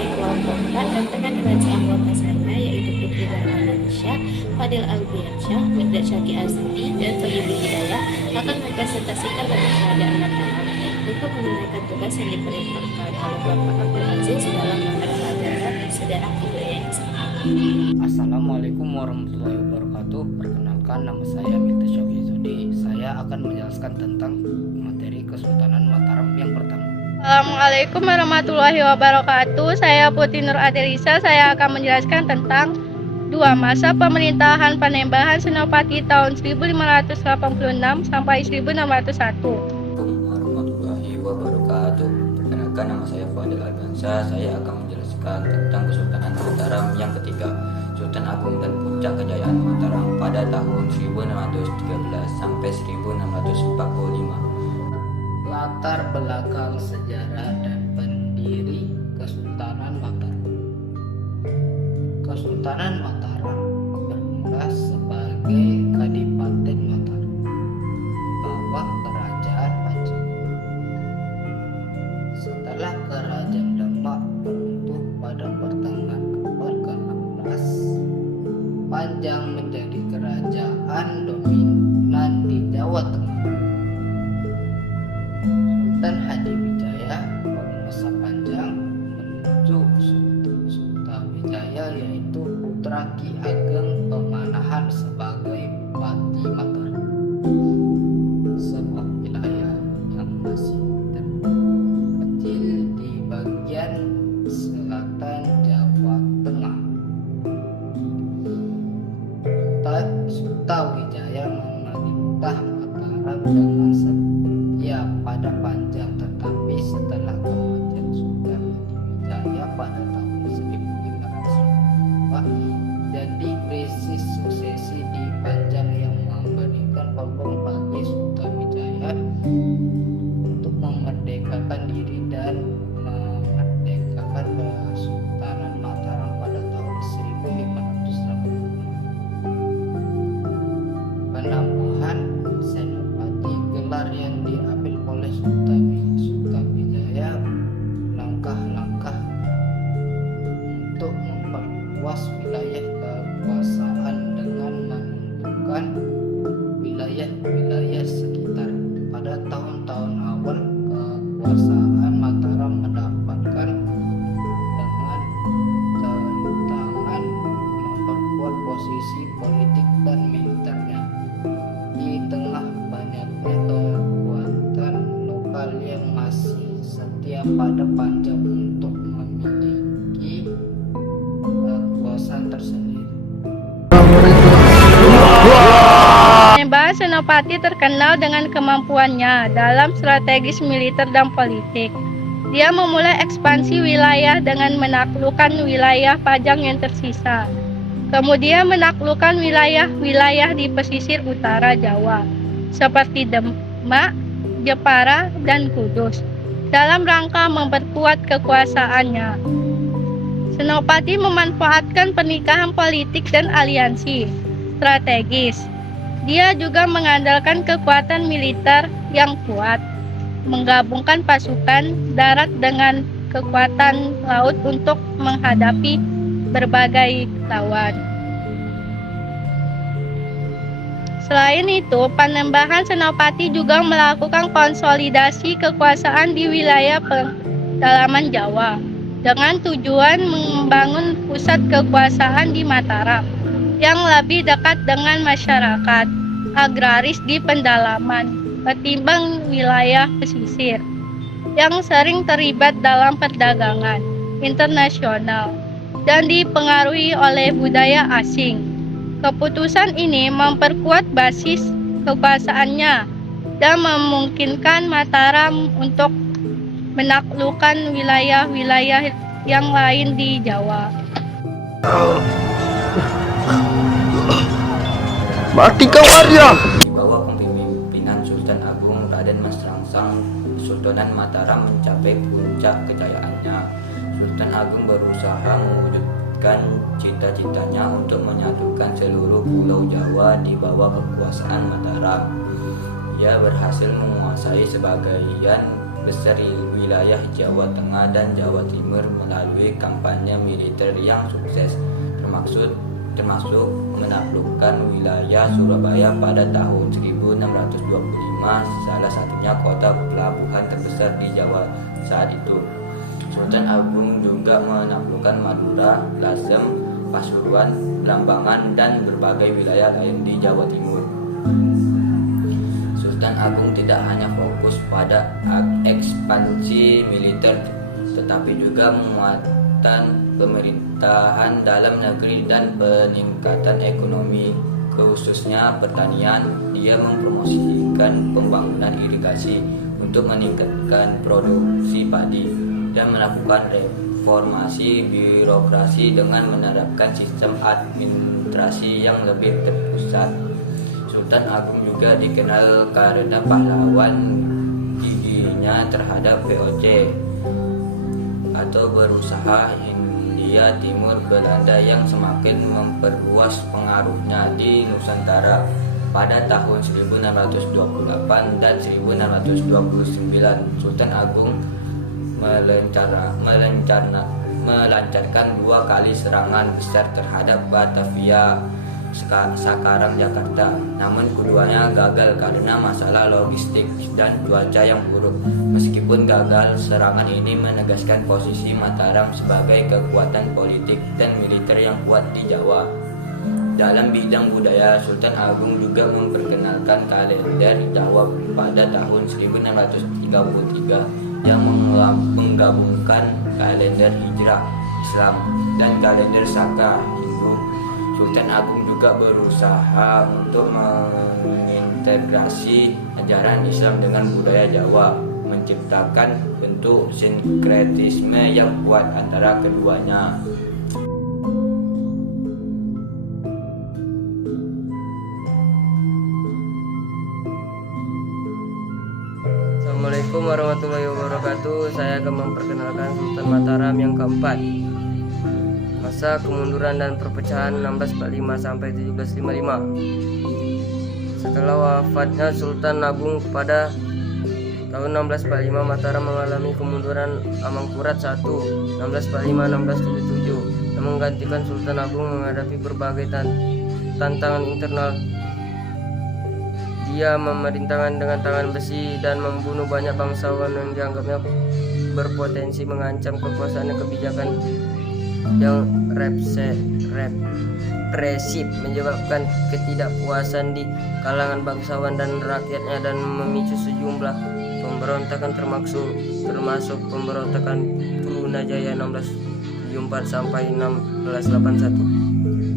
dikelompokkan dan dengan 11 anggota saya, yaitu Putri Darmanisha, Fadil Albiansyah, Mirda Syaki Azmi, dan Thayyibul Hidayah akan mempresentasikan tentang keadaan Mataram untuk menunaikan tugas yang diperintahkan oleh Bapak Abdul Aziz dalam mata pelajaran Sejarah Budaya Islam. Assalamualaikum warahmatullahi wabarakatuh. Perkenalkan, nama saya Mirda Syaki Azmi. Saya akan menjelaskan tentang materi Kesultanan Mataram yang pertama. Assalamualaikum warahmatullahi wabarakatuh. Saya Putri Nur Adelisa. Saya akan menjelaskan tentang masa pemerintahan Panembahan Senopati tahun 1586 sampai 1601. Assalamualaikum warahmatullahi wabarakatuh. Perkenalkan, nama saya Fadil Albiansyah. Saya akan menjelaskan tentang Kesultanan Mataram yang ketiga, Sultan Agung dan Puncak Kejayaan Mataram pada tahun 1613 sampai 1645. Latar belakang sejarah dan pendiri Kesultanan Mataram. Kesultanan Mataram bermula sebagai Kadipaten Mataram, bawah Kerajaan Panjang. Setelah Kerajaan Demak runtuh pada pertengahan abad ke-16, Panjang menjadi kerajaan dominan di Jawa Tengah. Sultan Hadiwijaya memenuhi Panjang menuju Sultawijaya, yaitu putra Ki Ageng Pemanahan sebagai Bupati Mataram, sebuah wilayah yang masih terkecil di bagian selatan Jawa Tengah. Sultawijaya memerintah Mataram dengan setia pada Panjang, tetapi setelah kematian Sultan Hadiwijaya pada tahun 1502 jadi krisis suksesi di Panjang yang memberikan peluang bagi Sultawijaya untuk memerdekakan diri dan memerdekakan Kesultanan Mataram pada tahun 1580. Penambahan senopati, gelar yang diambil oleh Sultawijaya, langkah-langkah untuk memperluas wilayah kekuasaan dengan menentukan wilayah-wilayah sekitar. Pada tahun-tahun awal, kekuasaan Mataram mendapatkan dengan tantangan memperkuat posisi politik dan militernya di tengah banyaknya kekuatan lokal yang masih setia pada Panjang untuk memiliki kekuasaan tersendiri. Panembahan Senopati terkenal dengan kemampuannya dalam strategis militer dan politik. Dia memulai ekspansi wilayah dengan menaklukkan wilayah Panjang yang tersisa. Kemudian menaklukkan wilayah-wilayah di pesisir utara Jawa, seperti Demak, Jepara, dan Kudus, dalam rangka memperkuat kekuasaannya. Senopati memanfaatkan pernikahan politik dan aliansi strategis. Dia juga mengandalkan kekuatan militer yang kuat, menggabungkan pasukan darat dengan kekuatan laut untuk menghadapi berbagai lawan. Selain itu, Panembahan Senopati juga melakukan konsolidasi kekuasaan di wilayah pedalaman Jawa dengan tujuan membangun pusat kekuasaan di Mataram yang lebih dekat dengan masyarakat agraris di pedalaman ketimbang wilayah pesisir yang sering terlibat dalam perdagangan internasional dan dipengaruhi oleh budaya asing. Keputusan ini memperkuat basis kekuasaannya dan memungkinkan Mataram untuk menaklukkan wilayah-wilayah yang lain di Jawa. Mati kau Arya! Di bawah kepemimpinan Sultan Agung Raden Mas Rangsang, Kesultanan Mataram mencapai puncak kejayaannya. Sultan Agung berusaha mewujudkan cita-citanya untuk menyatukan seluruh pulau Jawa di bawah kekuasaan Mataram. Ia berhasil menguasai sebagian besar di wilayah Jawa Tengah dan Jawa Timur melalui kampanye militer yang sukses, termasuk menaklukkan wilayah Surabaya pada tahun 1625, salah satunya kota pelabuhan terbesar di Jawa saat itu. Sultan Agung juga menaklukkan Madura, Lasem, Pasuruan, Blambangan, dan berbagai wilayah lain di Jawa Timur. Sultan Agung tidak hanya fokus pada ekspansi militer, tetapi juga menguatkan pemerintahan dalam negeri dan peningkatan ekonomi, khususnya pertanian. Dia mempromosikan pembangunan irigasi untuk meningkatkan produksi padi dan melakukan reformasi birokrasi dengan menerapkan sistem administrasi yang lebih terpusat. Sultan Agung juga dikenal karena pahlawan giginya terhadap VOC atau berusaha Hindia Timur Belanda yang semakin memperluas pengaruhnya di Nusantara. Pada tahun 1628 dan 1629, Sultan Agung melancarkan 2 kali serangan besar terhadap Batavia, Sekarang Jakarta. Namun keduanya gagal karena masalah logistik dan cuaca yang buruk. Meskipun gagal, serangan ini menegaskan posisi Mataram sebagai kekuatan politik dan militer yang kuat di Jawa. Dalam bidang budaya, Sultan Agung juga memperkenalkan kalender Jawa pada tahun 1633 yang menggabungkan kalender Hijrah Islam dan kalender Saka Hindu. Sultan Agung juga berusaha untuk mengintegrasi ajaran Islam dengan budaya Jawa, menciptakan bentuk sinkretisme yang kuat antara keduanya. Assalamualaikum warahmatullahi wabarakatuh. Saya akan memperkenalkan Sultan Mataram yang keempat. Masa kemunduran dan perpecahan 1645 sampai 1755. Setelah wafatnya Sultan Agung pada tahun 1645, Mataram mengalami kemunduran Amangkurat I 1645-1677 yang menggantikan Sultan Agung menghadapi berbagai tantangan internal. Dia memerintahkan dengan tangan besi dan membunuh banyak bangsawan yang dianggapnya berpotensi mengancam kekuasaannya. Kebijakan yang represif menyebabkan ketidakpuasan di kalangan bangsawan dan rakyatnya dan memicu sejumlah pemberontakan termasuk pemberontakan Trunajaya 1674 sampai 1681.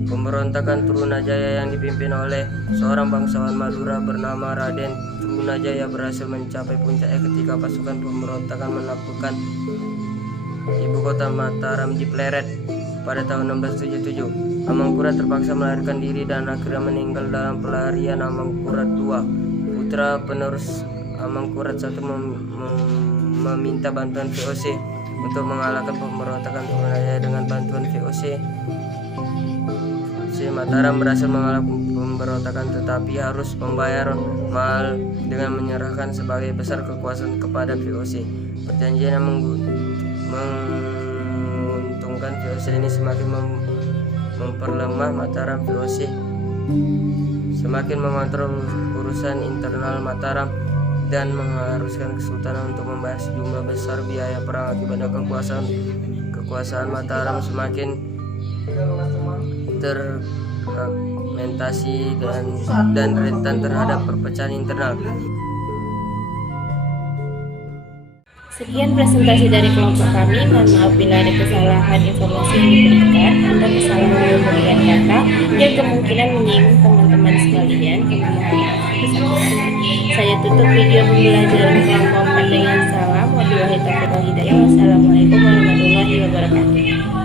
Pemberontakan Trunajaya yang dipimpin oleh seorang bangsawan Madura bernama Raden Trunajaya berhasil mencapai puncaknya ketika pasukan pemberontakan menaklukkan ibu kota Mataram di Pleret pada tahun 1677. Amangkurat terpaksa melarikan diri dan akhirnya meninggal dalam pelarian Amangkurat II. Putra penerus Amangkurat I meminta bantuan VOC untuk mengalahkan pemberontakan Trunajaya. Dengan bantuan VOC, Mataram berhasil mengalahkan pemberontakan, tetapi harus membayar mahal dengan menyerahkan sebagian besar kekuasaan kepada VOC. Perjanjian yang menguntungkan VOC ini semakin memperlemah Mataram. VOC semakin mengontrol urusan internal Mataram dan mengharuskan kesultanan untuk membayar sejumlah besar biaya perang. Akibatnya kekuasaan Mataram semakin terfragmentasi dan rentan terhadap perpecahan internal. Sekian presentasi dari kelompok kami. Mohon maaf bila ada kesalahan informasi yang diberikan atau kesalahan pemberian data yang kemungkinan menyinggung teman-teman sekalian. Kami mohon maaf sebesar-besarnya. Saya tutup video pembelajaran kelompok 4 dengan salam. Wabillahi taufiq wal hidayah. Wassalamualaikum warahmatullahi wabarakatuh.